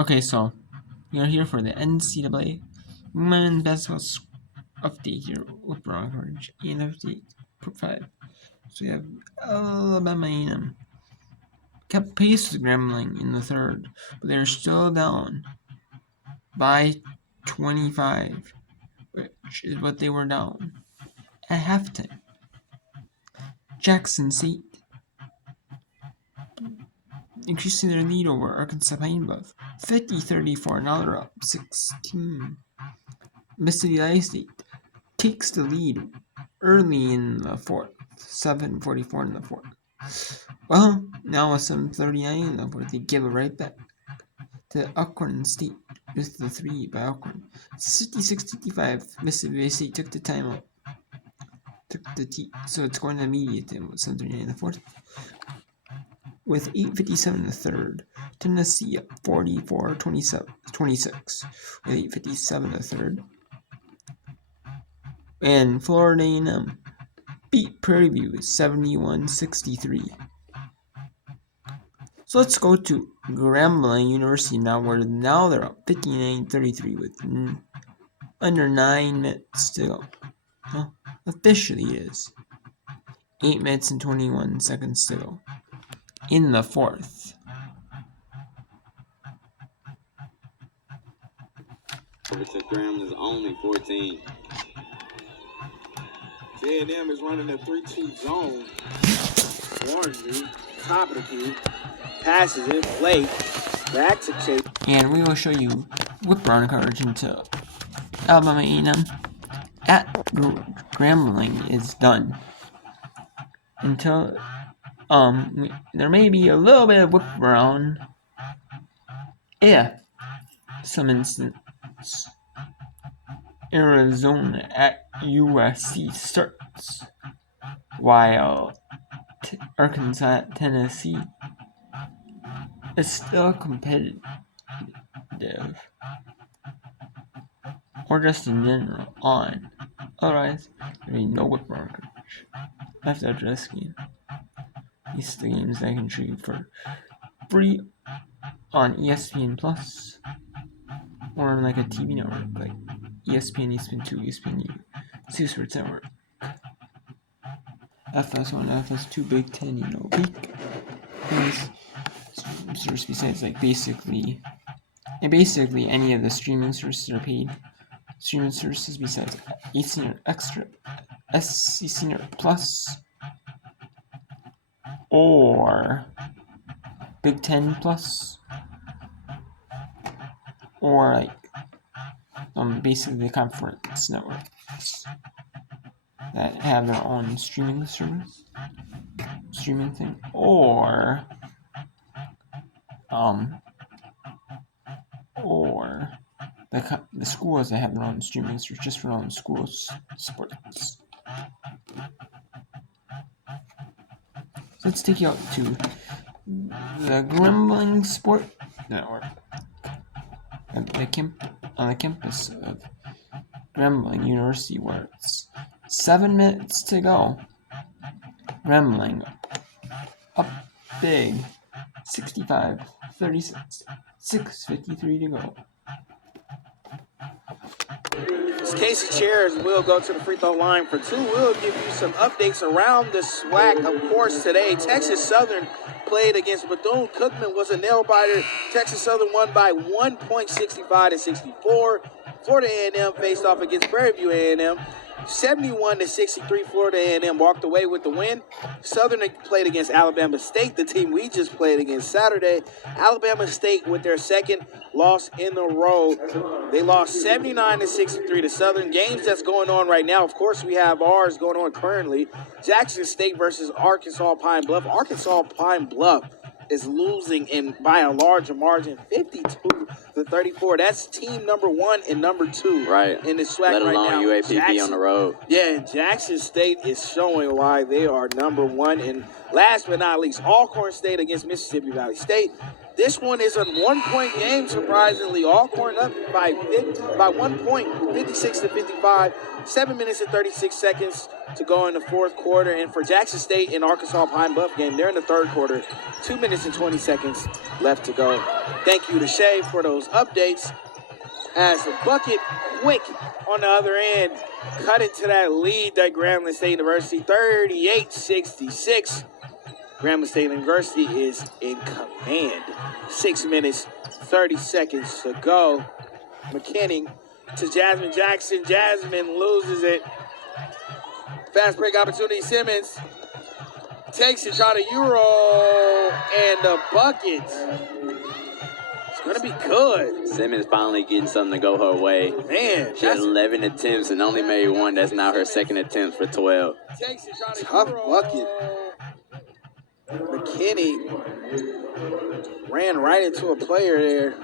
Okay, so we are here for the NCAA Women's Basketball update here with Brown Coverage and update 5. So we have Alabama A&M kept pace with Grambling in the third, but they're still down by 25, which is what they were down at halftime. Jackson State increasing their lead over Arkansas Pine Bluff, 50-34. Now they're up 16. Mississippi Valley State takes the lead early in the fourth, 7:44 in the fourth. Well, now with 7:39 in the fourth, they give it right back to Alcorn State with the 3 by Alcorn. 56-55. Mississippi Valley State took the timeout. So it's going to immediate time with 7:39 in the fourth. With 8:57 in the third, Tennessee up 44-26 with 8:57 in the third. And Florida A&M beat Prairie View 71-63. So let's go to Grambling University now, where now they're up 59-33 with under 9 minutes to go. Well, officially it is 8 minutes and 21 seconds to go in the fourth. Versus Grambling is only 14. A&M is running a 3-2 zone. Warren, top of the key, passes it late, back to Chase. And we will show you whip Brown coverage until Alabama A&M at Grambling is done. Until there may be a little bit of whip around if some instance Arizona at USC starts, while Arkansas at Tennessee is still competitive, or just in general on. Otherwise, there will be no whip around coverage after this game. These are the games that I can show you for free on ESPN Plus or on like a TV network like ESPN, ESPN2, ESPNU, C Sports Network, FS1, FS2, Big Ten, big service besides like basically any of the streaming services are paid. Streaming services besides AC Extra, SEC Plus, or Big Ten Plus, or like basically the conference networks that have their own streaming thing, or the schools that have their own streaming service just for their own schools sports. So let's take you out to the Grambling Sport Network on the campus of Grambling University, where it's 7 minutes to go. Grambling up big, 65-36, 6:53 to go. Casey Chairs will go to the free throw line for 2. We'll give you some updates around the SWAC. Of course, today, Texas Southern played against Bethune-Cookman, was a nail-biter. Texas Southern won by 1 point, 65-64. Florida A&M faced off against Prairie View A&M. 71-63, Florida A&M walked away with the win. Southern played against Alabama State, the team we just played against Saturday. Alabama State with their second loss in a row. They lost 79-63 to Southern. Games that's going on right now, of course, we have ours going on currently. Jackson State versus Arkansas Pine Bluff. Arkansas Pine Bluff is losing by a larger margin, 52-34. That's team number 1 and number 2 in the SWAC right now. UAPB on the road. Yeah, and Jackson State is showing why they are number 1. And last but not least, Alcorn State against Mississippi Valley State. This one is a 1-point game, surprisingly. Alcorn up by 1 point, 56-55. 7 minutes and 36 seconds to go in the fourth quarter. And for Jackson State and Arkansas Pine Bluff game, they're in the third quarter. 2 minutes and 20 seconds left to go. Thank you to Shay for those updates. As the bucket quick on the other end, cut into that lead that Grambling State University, 38-66. Grambling State University is in command. 6 minutes, 30 seconds to go. McKinney to Jasmine Jackson. Jasmine loses it. Fast break opportunity. Simmons takes it, shot a Euro, and the bucket. It's going to be good. Simmons finally getting something to go her way. Man, she had 11 attempts and only made one. That's now her second attempt for 12. Takes it, shot a tough Euro. Bucket. McKinney ran right into a player there.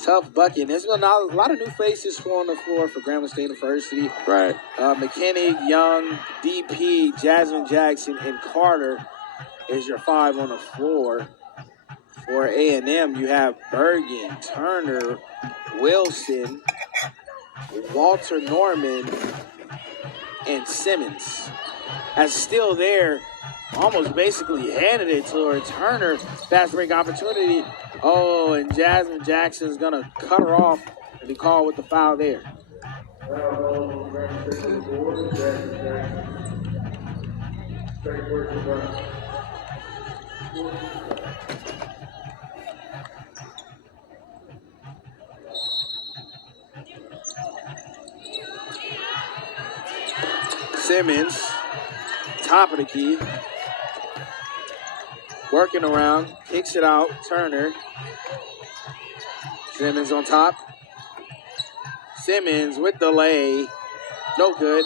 Tough bucket. There's been a lot of new faces on the floor for Grambling State University. Right. McKinney, Young, DP, Jasmine Jackson, and Carter is your 5 on the floor. For A&M, you have Bergen, Turner, Wilson, Walter Norman, and Simmons. As still there, almost basically handed it to her. Turner, fast break opportunity. Oh, and Jasmine Jackson's going to cut her off and be called with the foul there. Simmons, top of the key. Working around, kicks it out. Turner. Simmons on top. Simmons with the lay. No good.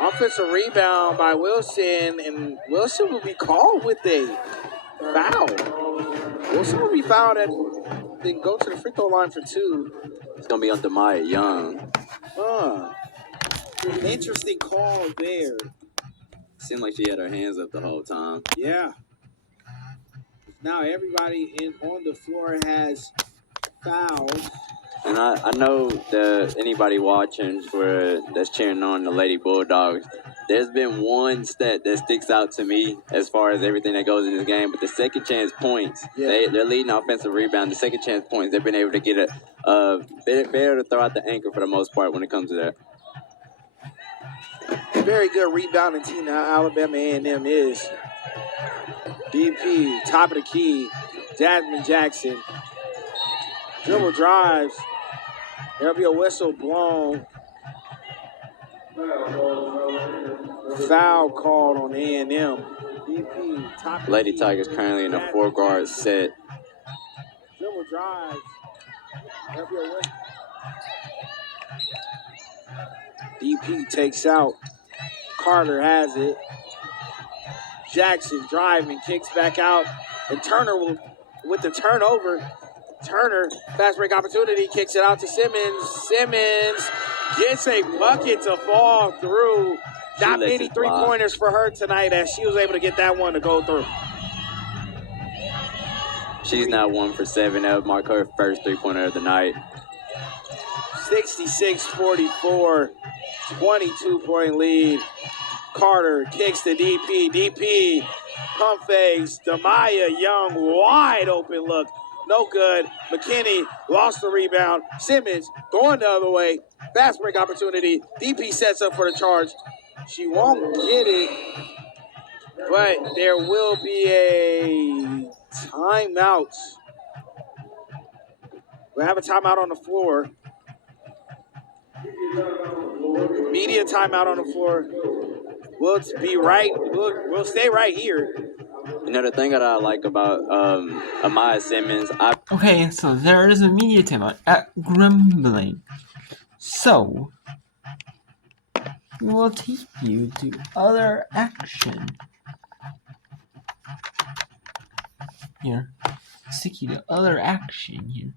Offensive rebound by Wilson, and Wilson will be called with a foul. Wilson will be fouled and then go to the free throw line for 2. It's going to be on Demaya Young. Interesting call there. Seemed like she had her hands up the whole time. Yeah. Now everybody on the floor has fouls. And I know that anybody watching that's cheering on the Lady Bulldogs, there's been one stat that sticks out to me as far as everything that goes in this game, but the second chance points. Yeah. They're leading offensive rebound. The second chance points, they've been able to get better to throw out the anchor for the most part when it comes to that. Very good rebounding team now Alabama A&M is. DP, top of the key, Jasmine Jackson. Dribble drives. There'll be a whistle blown. Foul called on A&M. DP, top of the Lady key. Tigers currently in a 4-guard set. Dribble drives. There'll be a whistle. DP takes out. Carter has it. Jackson driving, kicks back out. And Turner will, with the turnover. Turner, fast break opportunity, kicks it out to Simmons. Simmons gets a bucket to fall through. Not many three-pointers for her tonight as she was able to get that one to go through. She's now 1 for 7. That would mark her first three-pointer of the night. 66-44, 22-point lead. Carter kicks to DP. DP, pump fakes. Demaya Young, wide open look. No good. McKinney lost the rebound. Simmons going the other way. Fast break opportunity. DP sets up for the charge. She won't get it, but there will be a timeout. We'll have a timeout on the floor. Media timeout on the floor. We'll be right. We'll stay right here. You know, the thing that I like about Amaya Simmons, Okay, so there is a media timeout at Grambling. So, we will take you to other action. Here. Stick you to other action here.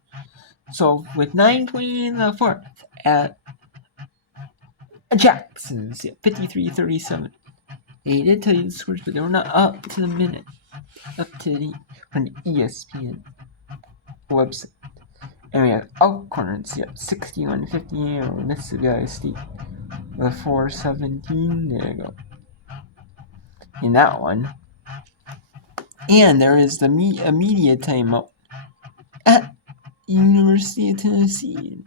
So, with 9:20 in the fourth at Jackson's 53-37. They did tell you the scores, but they were not up to the minute. Up to the from the ESPN website. And we have Alcorns, 61-50 over Mississippi Valley State with 4:17 to go in that one. And there is a media timeout at University of Tennessee.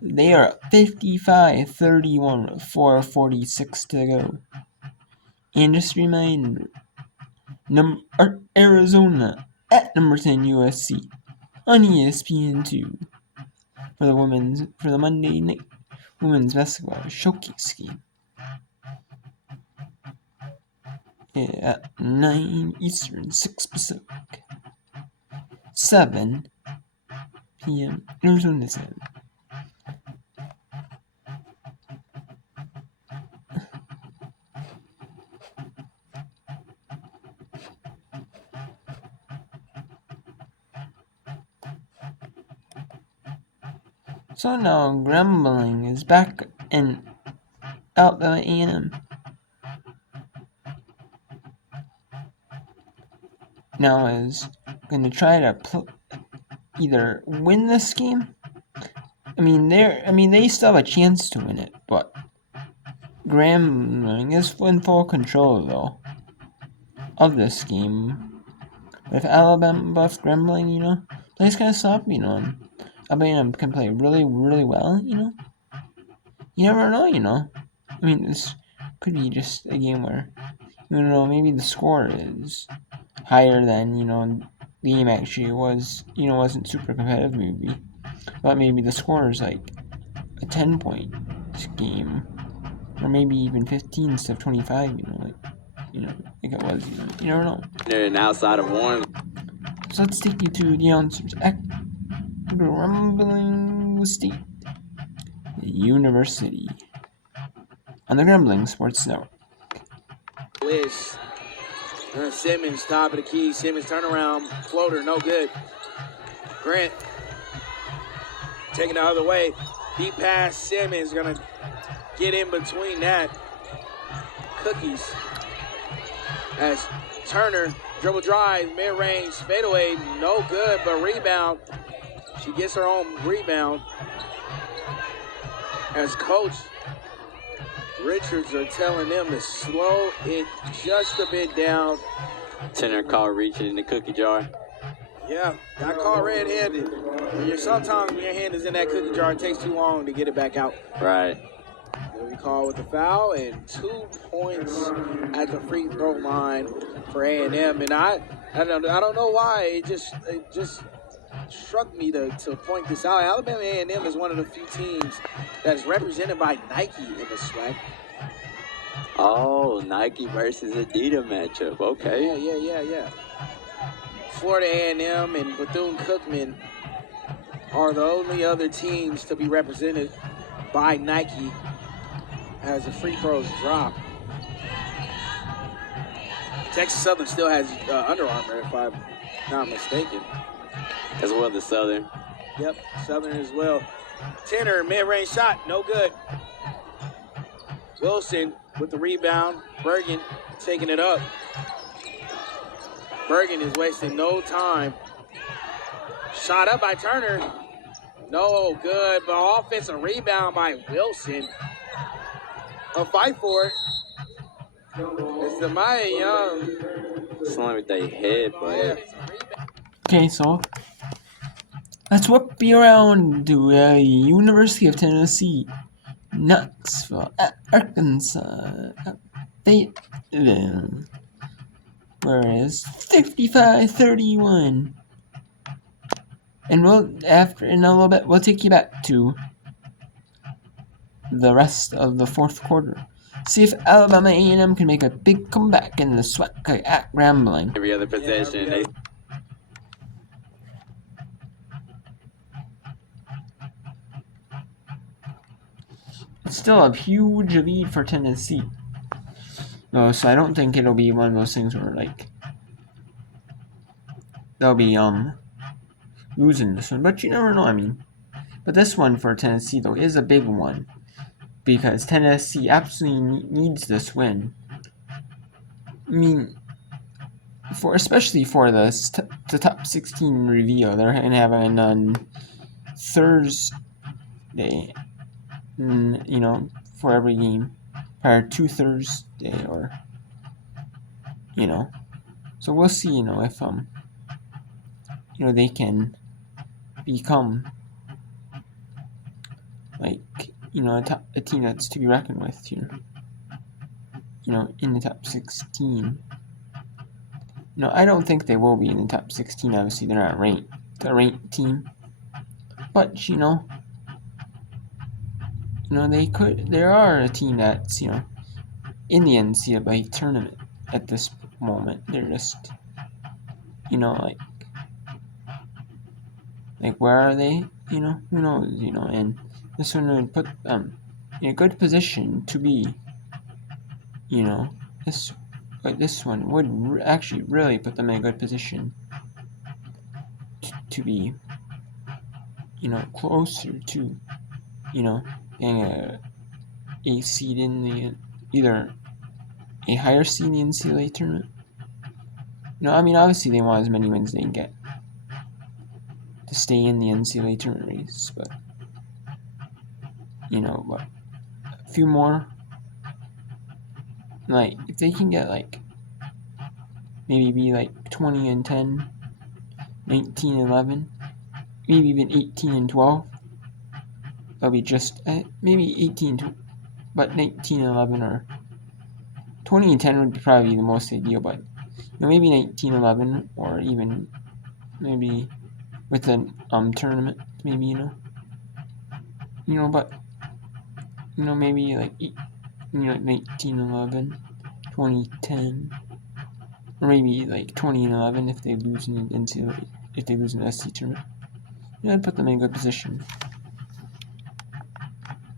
They are 55-31 with 4:46 to go. And just a reminder, Arizona at number 10 USC on ESPN2 for the Monday night women's basketball showcase game at 9 Eastern, 6 Pacific, 7 p.m. Arizona time. So now Grambling is back in Alabama A&M. Now is going to try to either win this game. I mean, they still have a chance to win it, but Grambling is in full control though of this game. If Grambling, plays kind of sloppy, and Alabama can play really, really well, You never know, I mean, this could be just a game where, maybe the score is higher than, the game actually was, wasn't super competitive maybe. But maybe the score is like a 10-point game. Or maybe even 15 instead of 25, like it was, you never know. And outside of Warren. So let's take you to the answers at Grambling State University on the Grambling Sports Network. Bliss. Simmons, top of the key. Simmons turnaround, floater, no good. Grant taking the other way. Deep pass, Simmons gonna get in between that. Cookies. As Turner, dribble drive, mid-range, fadeaway, no good, but rebound. She gets her own rebound. As Coach Richards are telling them to slow it just a bit down. Tenor call reaching in the cookie jar. Yeah, got caught red-handed. Sometimes when your hand is in that cookie jar, it takes too long to get it back out. Right. They'll be called with the foul and 2 points at the free throw line for A&M. And I don't know why it just struck me to point this out. Alabama A&M is one of the few teams that is represented by Nike in the SWAC. Oh, Nike versus Adidas matchup. Okay. Yeah. Florida A&M and Bethune-Cookman are the only other teams to be represented by Nike as the free throws drop. Texas Southern still has Under Armour, if I'm not mistaken. As well as Southern. Yep, Southern as well. Tenor, mid-range shot, no good. Wilson with the rebound. Bergen taking it up. Bergen is wasting no time. Shot up by Turner. No good, but offensive rebound by Wilson. A fight for it. It's the Maya Young. Slam with their head, but Okay, so let's whip you around to University of Tennessee, Knoxville, at Arkansas, at Fayetteville, whereas 55-31. And in a little bit, we'll take you back to the rest of the fourth quarter. See if Alabama A&M can make a big comeback in the SWAC at Grambling. every other possession, they It's still a huge lead for Tennessee. No, so I don't think it'll be one of those things where they'll be losing this one, but you never know. I mean, but this one for Tennessee though is a big one because Tennessee absolutely needs this win. I mean, especially for the top 16 reveal. They're gonna have it on Thursday. For every game prior to Thursday, or so we'll see. If they can become like a team that's to be reckoned with here. In the top 16. I don't think they will be in the top 16. Obviously, they're not a ranked team, but they could. There are a team that's in the NCAA tournament at this moment. They're just like where are they? Who knows? And this one would put them in a good position to be. This one would actually really put them in a good position to be closer to getting a seed in the either a higher seed in the NCAA tournament. Obviously they want as many wins they can get to stay in the NCAA tournament race, but but a few more. Like if they can get maybe be 20-10, 19-11, maybe even 18-12. That'll be just maybe 18, but 19-11 or 20-10 would probably be the most ideal. But maybe 19-11 or even maybe with a tournament, maybe but maybe 19-11, 20-10, or maybe 20-11 if they lose in the NCAA, if they lose in the SC tournament. I'd put them in a good position.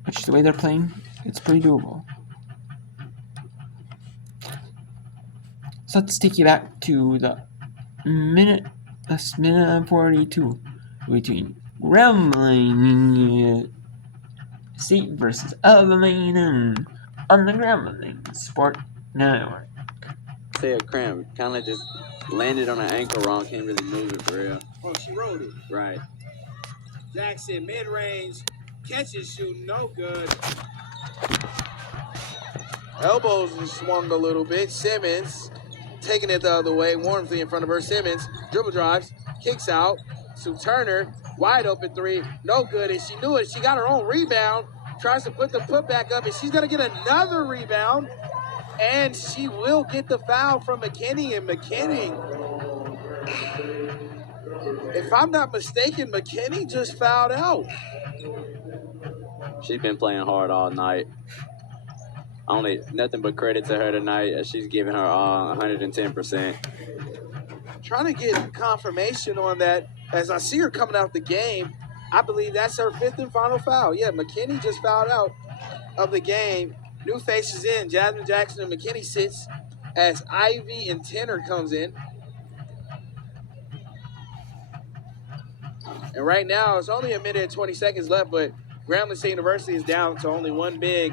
Which the way they're playing, it's pretty doable. So let's take you back to the minute and 42 between Grambling State versus Alabama on the Grambling Sport Network. Say a cramp, kind of just landed on an ankle wrong, can't really move it for real. Oh, she rolled it. Right. Jackson, mid-range, catches, shooting, no good. Elbows swung a little bit. Simmons taking it the other way. Warmsley in front of her. Simmons dribble drives, kicks out to Turner. Wide open three, no good. And she knew it. She got her own rebound. Tries to put the putback up, and she's going to get another rebound. And she will get the foul from McKinney. And McKinney, if I'm not mistaken, McKinney just fouled out. She's been playing hard all night. Nothing but credit to her tonight. She's giving her 110%. Trying to get confirmation on that as I see her coming out the game. I believe that's her fifth and final foul. Yeah, McKinney just fouled out of the game. New faces in. Jasmine Jackson and McKinney sits as Ivy and Tanner comes in. And right now, it's only a minute and 20 seconds left, but Grambling State University is down to only one big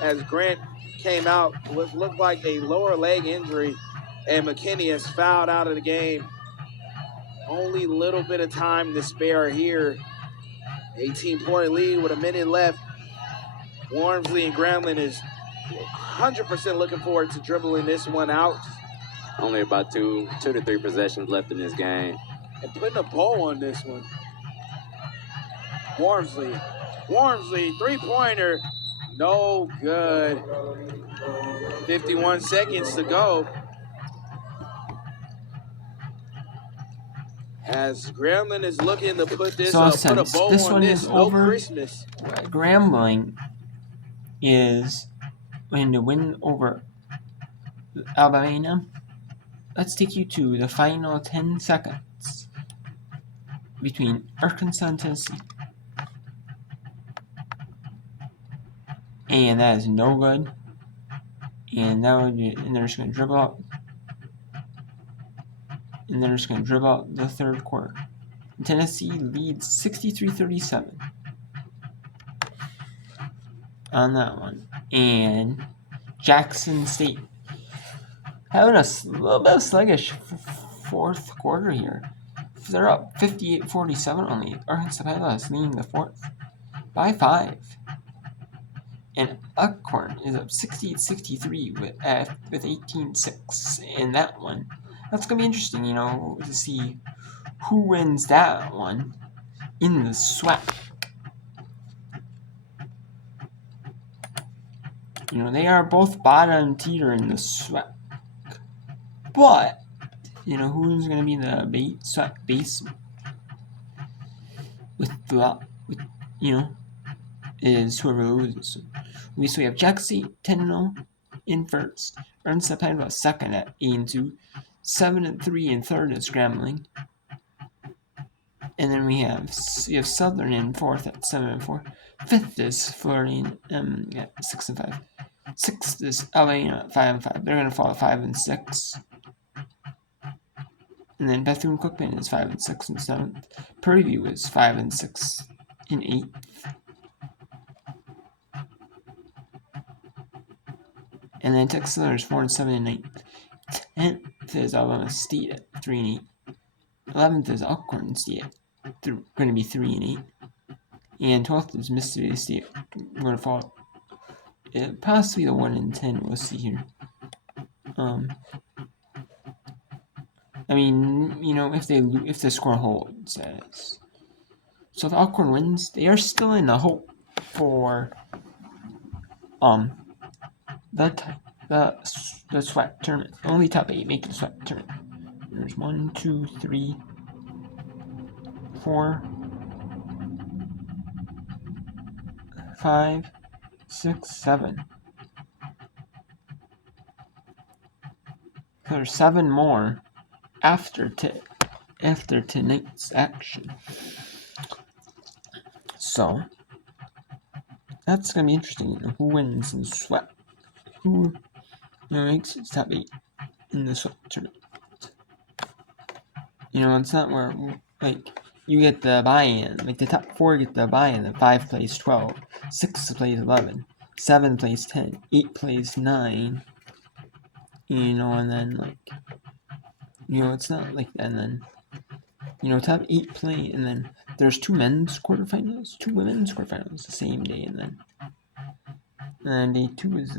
as Grant came out with looked like a lower leg injury, and McKinney has fouled out of the game. Only a little bit of time to spare here. 18-point lead with a minute left. Warmsley and Grambling is 100% looking forward to dribbling this one out. Only about two to three possessions left in this game. And putting a bow on this one. Warmsley, three-pointer, no good. 51 seconds to go. As Grambling is looking to put this So put a bow this on one this, is no over, Christmas. Grambling is going to win over Alabama. Let's take you to the final 10 seconds between Arkansas and Tennessee. And that is no good. And they're just going to dribble out. And they're just going to dribble out the third quarter. And Tennessee leads 63-37 on that one. And Jackson State having a little bit of sluggish fourth quarter here. They're up 58-47 only. Arkansas Pine leading the fourth by 5. And Elkhorn is up 68-63 with 18-6 in that one. That's going to be interesting, to see who wins that one in the SWAC. They are both bottom tier in the SWAC. But, who's going to be the SWAC base is whoever loses. We have Jackson 10-0 in first. Arkansas Pine second at 8-2. 7-3 in third is Grambling. And then we have Southern in fourth at 7-4. Fifth is Florian at 6-5. Sixth is LA at 5-5. They're gonna fall at 5-6. And then Bethune-Cookman is 5-6 in seventh. Prairie View is 5-6 in eighth. And then Texas Southern is 4-7 in ninth. 10th is Alabama State at 3-8. 11th is Elkhorn State at going to be 3-8. And 12th is Mississippi State. We're going to fall. Possibly the 1-10. We'll see here. I mean, if the score holds as. So if Elkhorn wins, they are still in the hope for the SWAC tournament. Only top 8 make the SWAC tournament. There's 1, 2, 3, 4, 5, 6, 7. There's 7 more after tonight's action. So that's gonna be interesting. Who wins in SWAC? Who makes it top 8 in the SWAC tournament? It's not where you get the buy-in. The top 4 get the buy-in. The 5 plays 12, 6 plays 11, 7 plays 10, 8 plays 9. And then it's not like that. And then top 8 play, and then there's 2 men's quarterfinals, 2 women's quarterfinals the same day, and then day 2 is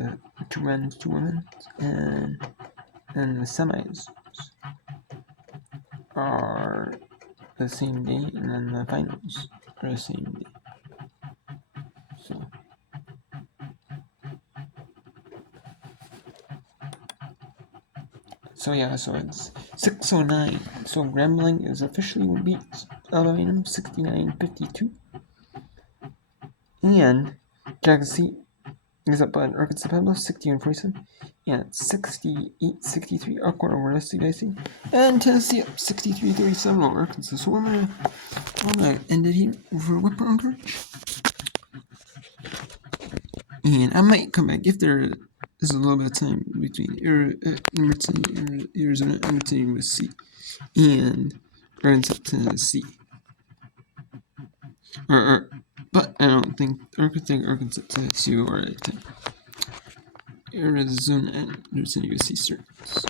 2 men's, 2 women's, and then the semis are the same day, and then the finals are the same day. So it's 6:09. So Grambling is officially beat Alabama 69-52, and Jackson is up on Arkansas Pine 61-47, and 68-63 Elkhorn over Mississippi, and Tennessee up 63-37 over Arkansas. So I'm gonna end it here for Whip Around Courage, and I might come back if there is a little bit of time between Arizona, Emerson University, and Arkansas, Tennessee. But I don't think Arkansas, Tennessee or Arizona and Emerson University starts.